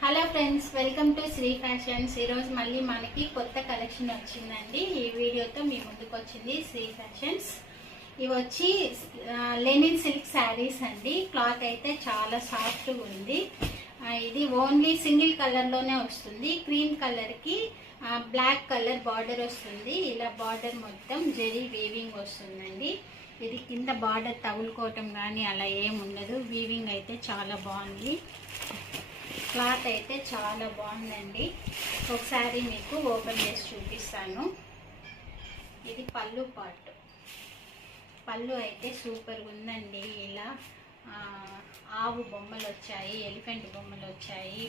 Hello friends welcome to Shri fashions ఈరోజు మళ్ళీ మనకి కొత్త కలెక్షన్ వచ్చిందండి. ఈ వీడియోతో మీ ముందుకు వచ్చింది శ్రీ ఫ్యాషన్స్ ఇవి వచ్చి లెనిన్ సిల్క్ శారీస్ అండి. క్లాత్ అయితే చాలా సాఫ్ట్గా ఉంది. ఇది ఓన్లీ సింగిల్ కలర్లోనే వస్తుంది. క్రీమ్ కలర్కి బ్లాక్ కలర్ బార్డర్ వస్తుంది. ఇలా బార్డర్ మొత్తం జెరీ వీవింగ్ వస్తుందండి. ఇది కింద బార్డర్ తగులుకోవటం కానీ అలా ఏమి ఉండదు. వీవింగ్ అయితే చాలా బాగుంది. క్లాత్ అయితే చాలా బాగుందండి. ఒకసారి మీకు ఓపెన్ చేసి చూపిస్తాను. ఇది పళ్ళు పాటు పళ్ళు అయితే సూపర్ ఉందండి ఇలా ఆవు బొమ్మలు వచ్చాయి ఎలిఫెంట్ బొమ్మలు వచ్చాయి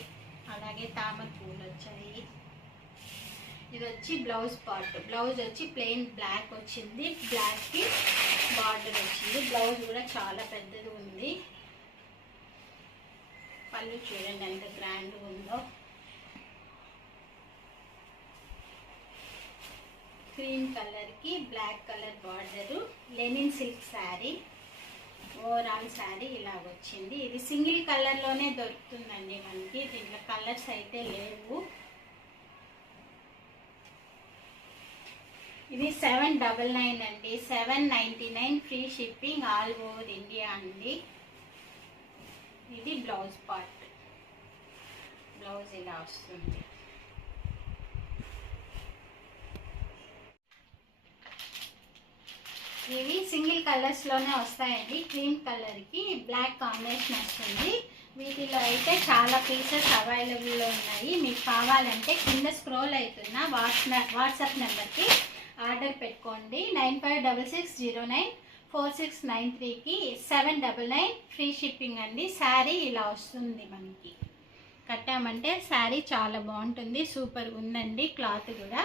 అలాగే తామర పూలు వచ్చాయి ఇది వచ్చి బ్లౌజ్ పార్ట్. బ్లౌజ్ వచ్చి ప్లెయిన్ బ్లాక్ వచ్చింది. బ్లాక్కి బార్డర్ వచ్చింది. బ్లౌజ్ కూడా చాలా పెద్దది ఉంది. పళ్ళు చూడండి ఎంత గ్రాండ్ ఉందో. క్రీమ్ కలర్కి black colour border. Linen silk sari. Overall sari ఇలా వచ్చింది. ఇది సింగిల్ కలర్లోనే దొరుకుతుందండి మనకి. దీంట్లో కలర్స్ అయితే లేవు. ఇది సెవెన్ డబల్ నైన్ అండి. Seven ninety nine free shipping all over India అండి. ఇది బ్లౌజ్ పార్ట్. బ్లౌజ్ ఇలా వస్తుంది. ఇవి సింగిల్ కలర్స్లోనే వస్తాయండి. క్లీన్ కలర్కి బ్లాక్ కాంబినేషన్ వస్తుంది. వీటిలో అయితే చాలా పీసెస్ అవైలబుల్లో ఉన్నాయి. మీకు కావాలంటే కింద స్క్రోల్ అవుతున్న వాట్సాప్ వాట్సాప్ నెంబర్కి ఆర్డర్ పెట్టుకోండి. Nine five double six zero nine four six nine త్రీకి seven double nine free shipping అండి. శారీ ఇలా వస్తుంది మనకి. కట్టామంటే శారీ చాలా బాగుంటుంది. సూపర్ ఉందండి క్లాత్ కూడా.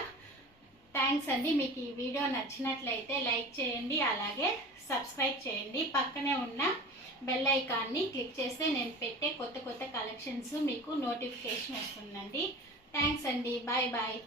థ్యాంక్స్ అండి. మీకు ఈ వీడియో నచ్చినట్లయితే లైక్ చేయండి అలాగే సబ్స్క్రైబ్ చేయండి. పక్కనే ఉన్న బెల్ ఐకాన్ని క్లిక్ చేస్తే నేను పెట్టే కొత్త కొత్త కలెక్షన్స్ మీకు నోటిఫికేషన్ వస్తుందండి. థ్యాంక్స్ అండి. Bye bye.